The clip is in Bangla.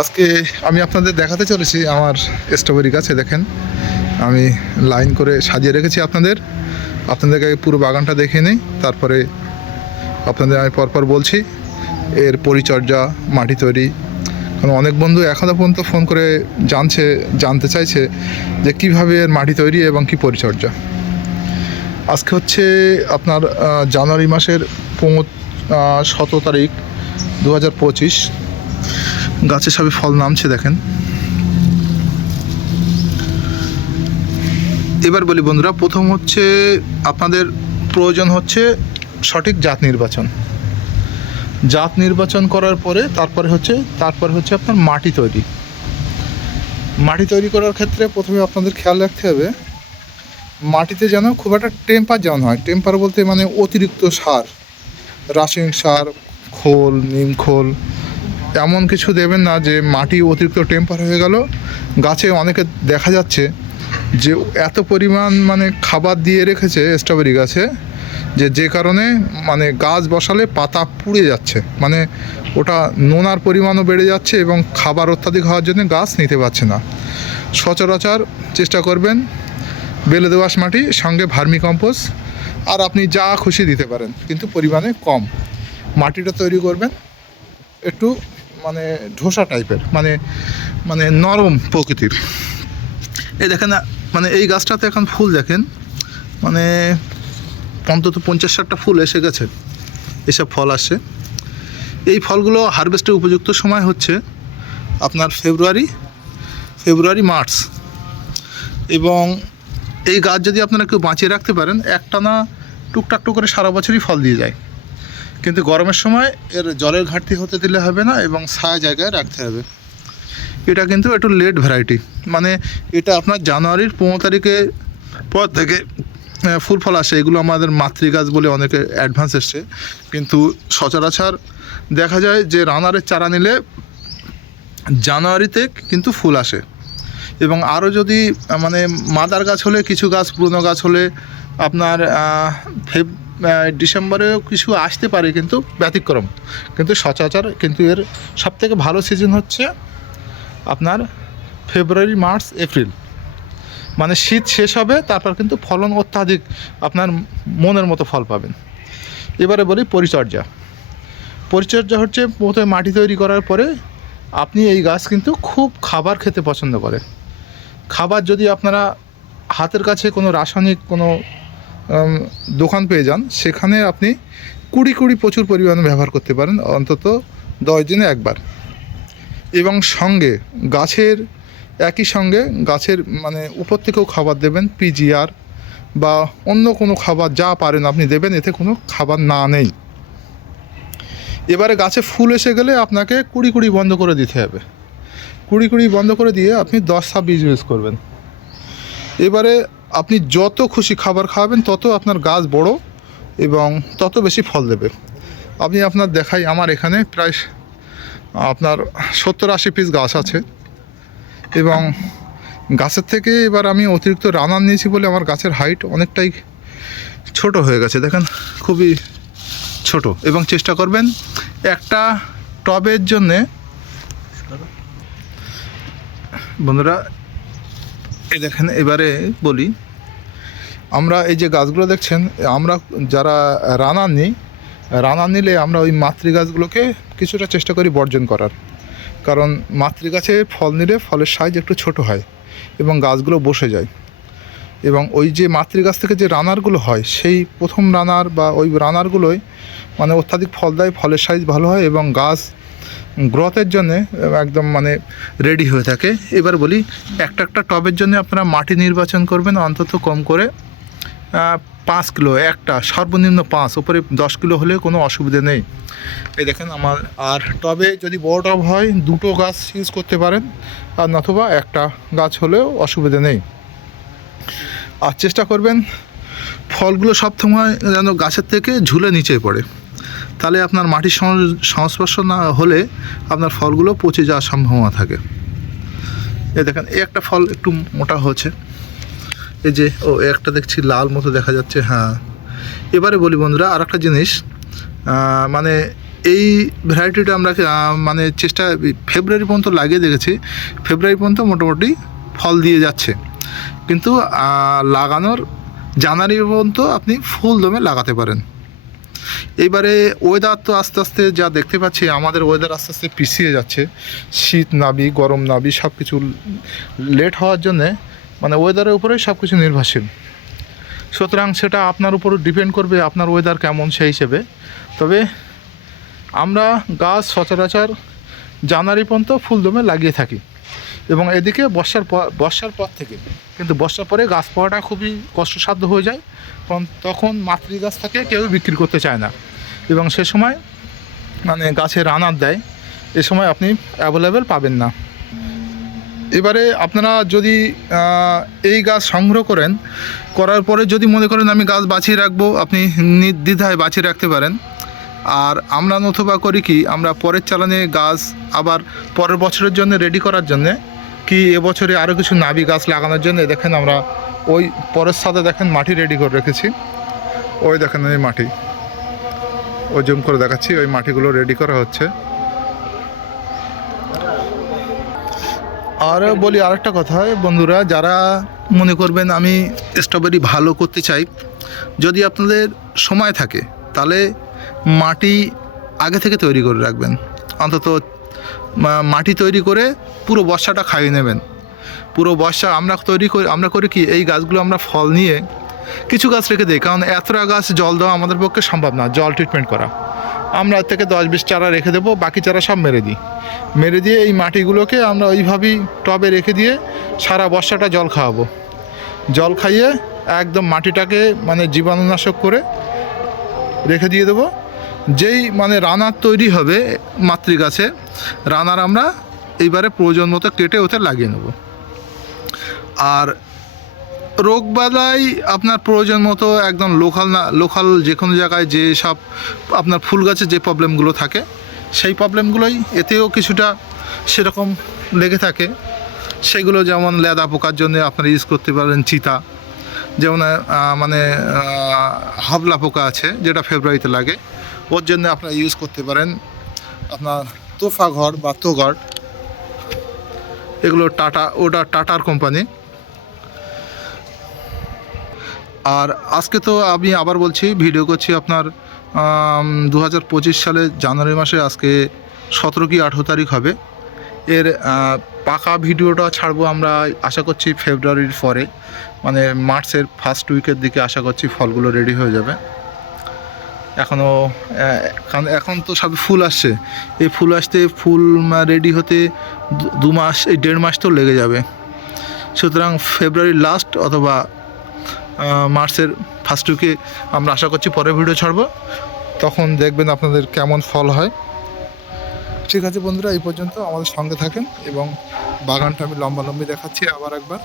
আজকে আমি আপনাদের দেখাতে চলেছি আমার স্ট্রবেরি গাছে। দেখেন আমি লাইন করে সাজিয়ে রেখেছি আপনাদেরকে পুরো বাগানটা দেখে নিই, তারপরে আপনাদের আমি পরপর বলছি এর পরিচর্যা, মাটি তৈরি। কারণ অনেক বন্ধু এখনও পর্যন্ত ফোন করে জানতে চাইছে যে কীভাবে এর মাটি তৈরি এবং কী পরিচর্যা। আজকে হচ্ছে আপনার জানুয়ারি মাসের 17 তারিখ 2025। গাছে সবই ফল নামছে দেখেন। এবার বলি বন্ধুরা, প্রথম হচ্ছে আপনাদের প্রয়োজন হচ্ছে সঠিক জাত নির্বাচন করার পরে তারপরে হচ্ছে আপনার মাটি তৈরি করার ক্ষেত্রে প্রথমে আপনাদের খেয়াল রাখতে হবে মাটিতে যেন খুব একটা টেম্পার যেমন হয়। টেম্পার বলতে মানে অতিরিক্ত সার, রাসায়নিক সার, খোল, নিম খোল এমন কিছু দেবেন না যে মাটি অতিরিক্ত টেম্পার হয়ে গেল। গাছে অনেকে দেখা যাচ্ছে যে এত পরিমাণ মানে খাবার দিয়ে রেখেছে স্ট্রবেরি গাছে যে কারণে মানে গাছ বসালে পাতা পুড়ে যাচ্ছে, মানে ওটা নোনার পরিমাণও বেড়ে যাচ্ছে এবং খাবার অত্যাধিক হওয়ার জন্য গাছ নিতে পারছে না। সচরাচর চেষ্টা করবেন বেলে দোআঁশ মাটি সঙ্গে ভার্মি কম্পোস্ট, আর আপনি যা খুশি দিতে পারেন কিন্তু পরিমাণে কম। মাটিটা তৈরি করবেন একটু মানে ঢোসা টাইপের, মানে নরম প্রকৃতির। এই দেখেন মানে এই গাছটাতে এখন ফুল দেখেন, মানে অন্তত 50-60টা ফুল এসে গেছে, এসব ফল আসছে। এই ফলগুলো হারভেস্টের উপযুক্ত সময় হচ্ছে আপনার ফেব্রুয়ারি মার্চ। এবং এই গাছ যদি আপনারা কেউ বাঁচিয়ে রাখতে পারেন একটানা টুকটাক করে সারা বছরই ফল দিয়ে যায়। কিন্তু গরমের সময় এর জলের ঘাটতি হতে দিলে হবে না এবং ছায়া জায়গায় রাখতে হবে। এটা কিন্তু একটু লেট ভ্যারাইটি, মানে এটা আপনার জানুয়ারির 15 তারিখের পর থেকে ফুল ফল আসে। এগুলো আমাদের মাতৃ গাছ বলে অনেকে অ্যাডভান্স এসছে, কিন্তু সচরাচর দেখা যায় যে রানারের চারা নিলে জানুয়ারিতে কিন্তু ফুল আসে। এবং আরও যদি মানে মাদার গাছ হলে, কিছু গাছ পুরনো গাছ হলে আপনার ডিসেম্বরেও কিছু আসতে পারে, কিন্তু ব্যতিক্রম। কিন্তু সচরাচর কিন্তু এর সবথেকে ভালো সিজন হচ্ছে আপনার ফেব্রুয়ারি, মার্চ, এপ্রিল। মানে শীত শেষ হবে, তারপর কিন্তু ফলন অত্যাধিক, আপনার মনের মতো ফল পাবেন। এবারে বলি পরিচর্যা হচ্ছে প্রথমে মাটি তৈরি করার পরে আপনি এই গাছ কিন্তু খুব খাবার খেতে পছন্দ করে। খাবার যদি আপনারা হাতের কাছে কোনো রাসায়নিক কোনো দোকান পেয়ে যান, সেখানে আপনি কুড়ি প্রচুর পরিমাণে ব্যবহার করতে পারেন, অন্তত 10 দিনে একবার। এবং একই সঙ্গে গাছের মানে উপর থেকেও খাবার দেবেন, পিজিআর বা অন্য কোনো খাবার যা পারেন আপনি দেবেন, এতে কোনো খাবার না নেই। এবারে গাছে ফুল এসে গেলে আপনাকে কুড়ি বন্ধ করে দিতে হবে। কুড়ি বন্ধ করে দিয়ে আপনি 10-20 ইউজ করবেন। এবারে আপনি যত খুশি খাবার খাওয়াবেন তত আপনার গাছ বড় এবং তত বেশি ফল দেবে। আমি আপনার দেখাই, আমার এখানে প্রায় আপনার 70-80 পিস গাছ আছে এবং গাছের থেকে এবার আমি অতিরিক্ত রানার নিয়েছি বলে আমার গাছের হাইট অনেকটাই ছোট হয়ে গেছে। দেখেন খুবই ছোট। এবং চেষ্টা করবেন একটা টবের জন্যে বন্ধুরা, এই দেখেন এবারে বলি, আমরা এই যে গাছগুলো দেখছেন, আমরা যারা রানার নিলে আমরা ওই মাতৃ গাছগুলোকে কিছুটা চেষ্টা করি বর্জন করার। কারণ মাতৃগাছে ফল নিলে ফলের সাইজ একটু ছোট হয় এবং গাছগুলো বসে যায়। এবং ওই যে মাতৃগাছ থেকে যে রানারগুলো হয়, সেই প্রথম রানার বা ওই রানারগুলোই মানে অত্যাধিক ফল দেয়, ফলের সাইজ ভালো হয় এবং গাছ গ্রোথের জন্যে একদম মানে রেডি হয়ে থাকে। এবার বলি, একটা টবের জন্য আপনারা মাটি নির্বাচন করবেন অন্তত কম করে 5 কিলো, একটা সর্বনিম্ন 5, উপরে 10 কিলো হলে কোনো অসুবিধে নেই। এই দেখেন আমার, আর টবে যদি বড় টব হয় 2টো গাছ ইউজ করতে পারেন, আর নতুবা একটা গাছ হলেও অসুবিধে নেই। আর চেষ্টা করবেন ফলগুলো সব সময় যেন গাছের থেকে ঝুলে নিচে পড়ে, তাহলে আপনার মাটির সংস্পর্শ না হলে আপনার ফলগুলো পচে যাওয়ার সম্ভাবনা থাকে। এই দেখেন এই একটা ফল একটু মোটা হচ্ছে, এই যে একটা দেখছি লাল মতো দেখা যাচ্ছে। হ্যাঁ, এবারে বলি বন্ধুরা আর একটা জিনিস, মানে এই ভ্যারাইটিটা আমরা মানে চেষ্টা ফেব্রুয়ারি পর্যন্ত লাগিয়ে দেখেছি। ফেব্রুয়ারি পর্যন্ত মোটামুটি ফল দিয়ে যাচ্ছে, কিন্তু লাগানোর জানুয়ারি পর্যন্ত আপনি ফুল দমে লাগাতে পারেন। এইবারে ওয়েদার তো আস্তে আস্তে যা দেখতে পাচ্ছি, আমাদের ওয়েদার আস্তে আস্তে পিছিয়ে যাচ্ছে। শীত নাবি, গরম নাবি, সব কিছু লেট হওয়ার জন্যে মানে ওয়েদারের উপরেই সব কিছু নির্ভরশীল। সুতরাং সেটা আপনার উপর ডিপেন্ড করবে আপনার ওয়েদার কেমন সেই হিসেবে। তবে আমরা গাছ সচরাচর জানুয়ারি পর্যন্ত ফুল দমে লাগিয়ে থাকি, এবং এদিকে বর্ষার পর থেকে, কিন্তু বর্ষার পরে গাছ পাওয়াটা খুবই কষ্টসাধ্য হয়ে যায়, কারণ তখন মাতৃ গাছ থাকে, কেউ বিক্রি করতে চায় না, এবং সে সময় মানে গাছে রানার দেয়, এ সময় আপনি অ্যাভেলেবেল পাবেন না। এবারে আপনারা যদি এই গাছ সংগ্রহ করার পরে যদি মনে করেন আমি গাছ বাঁচিয়ে রাখবো, আপনি নির্দ্বিধায় বাঁচিয়ে রাখতে পারেন। আর আমরা নতুবা করি কি, আমরা পরের চালানে গাছ আবার পরের বছরের জন্য রেডি করার জন্যে কি এবছরে আরও কিছু নাবি গাছ লাগানোর জন্য দেখেন আমরা ওই পরের সাথে দেখেন মাটি রেডি করে রেখেছি। ওই দেখেন এই মাটি, ওই জুম করে দেখাচ্ছি, ওই মাটিগুলো রেডি করা হচ্ছে। আর বলি আরেকটা কথা, বন্ধুরা যারা মনে করবেন আমি স্ট্রবেরি ভালো করতে চাই, যদি আপনাদের সময় থাকে তাহলে মাটি আগে থেকে তৈরি করে রাখবেন। অন্তত মাটি তৈরি করে পুরো বর্ষাটা খাইয়ে নেবেন। পুরো বর্ষা আমরা করি কি, এই গাছগুলো আমরা ফল নিয়ে কিছু গাছ রেখে দিই, কারণ এতটা গাছ জল দেওয়া আমাদের পক্ষে সম্ভব না, জল ট্রিটমেন্ট করা। আমরা এর থেকে 10-20 চারা রেখে দেবো, বাকি চারা সব মেরে দিয়ে এই মাটিগুলোকে আমরা ওইভাবেই টবে রেখে দিয়ে সারা বর্ষাটা জল খাওয়াবো। জল খাইয়ে একদম মাটিটাকে মানে জীবাণুনাশক করে রেখে দিয়ে দেবো। যেই মানে রানার তৈরি হবে মাতৃগাছে, রানার আমরা এইবারে প্রয়োজন মতো কেটে ওতে লাগিয়ে নেব। আর রোগবালাই আপনার প্রয়োজন মতো একদম লোকাল যে কোনো জায়গায় যে সব আপনার ফুল গাছে যে প্রবলেমগুলো থাকে, সেই প্রবলেমগুলোই এতেও কিছুটা সেরকম লেগে থাকে। সেগুলো যেমন লেদা পোকার জন্য আপনারা ইউজ করতে পারেন চিতা, যেমন মানে হাবলা পোকা আছে যেটা ফেব্রুয়ারিতে লাগে, ওর জন্য আপনারা ইউজ করতে পারেন আপনার তোফা ঘর বা তোগড়, এগুলো ওটা টাটার কোম্পানি। আর আজকে তো আমি আবার বলছি, ভিডিও করছি আপনার 2025 সালের জানুয়ারি মাসে, আজকে 17 কি 18 তারিখ হবে। এর পাকা ভিডিওটা ছাড়বো আমরা আশা করছি ফেব্রুয়ারির পরে, মানে মার্চের ফার্স্ট উইকের দিকে আশা করছি ফলগুলো রেডি হয়ে যাবে। এখন তো সব ফুল আসছে, এই ফুল আসতে ফুল রেডি হতে 2 মাস, এই 1.5 মাস তো লেগে যাবে। সুতরাং ফেব্রুয়ারির লাস্ট অথবা মার্চের ফার্স্ট উইকে আমরা আশা করছি পরের ভিডিও ছাড়বো, তখন দেখবেন আপনাদের কেমন ফল হয়। ঠিক আছে বন্ধুরা, এই পর্যন্ত আমাদের সঙ্গে থাকেন, এবং বাগানটা আমি লম্বালম্বি দেখাচ্ছি আবার একবার।